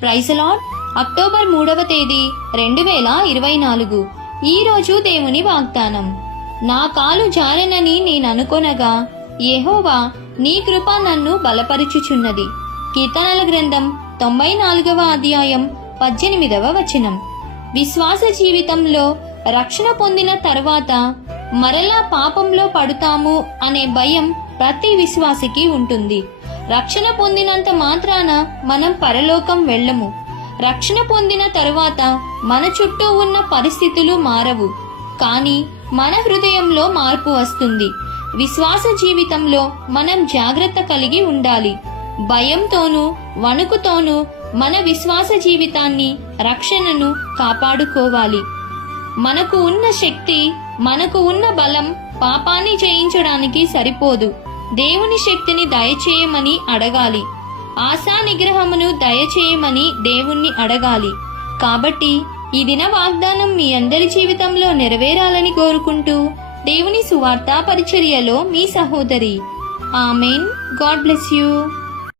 Praise lord. October 3వ తేదీ 2024. ఈ రోజు దేవుని వాగ్దానం. నా కాలు జారెనని నేననుకొనగా యెహోవా నీ కృప నన్ను బలపరుచుచున్నది. కీర్తనల గ్రంథం 94వ అధ్యాయం 18వ వచనం. విశ్వాస జీవితంలో రక్షణ పొందిన తర్వాత మరలా పాపంలో పడుతాము అనే భయం ప్రతి విశ్వాసికి ఉంటుంది. రక్షణ పొందినంత మాత్రాన మనం పరలోకం వెళ్ళము. రక్షణ పొందిన తరువాత మన చుట్టూ ఉన్న పరిస్థితులు మారవు, కానీ మన హృదయంలో మార్పు వస్తుంది. విశ్వాస జీవితంలో మనం జాగ్రత్త కలిగి ఉండాలి. భయంతోనూ వణుకుతోనూ మన విశ్వాస జీవితాన్ని, రక్షణను కాపాడుకోవాలి. మనకు ఉన్న శక్తి, మనకు ఉన్న బలం పాపాన్ని జయించడానికి సరిపోదు. దేవుని శక్తిని దయచేయమని అడగాలి. ఆశా నిగ్రహమును దయచేయమని దేవుణ్ణి అడగాలి. కాబట్టి ఈ దిన వాగ్దానం మీ అందరి జీవితంలో నెరవేరాలని కోరుకుంటూ దేవుని సువార్తా పరిచర్యలో మీ సహోదరి. ఆమెన్. God bless you.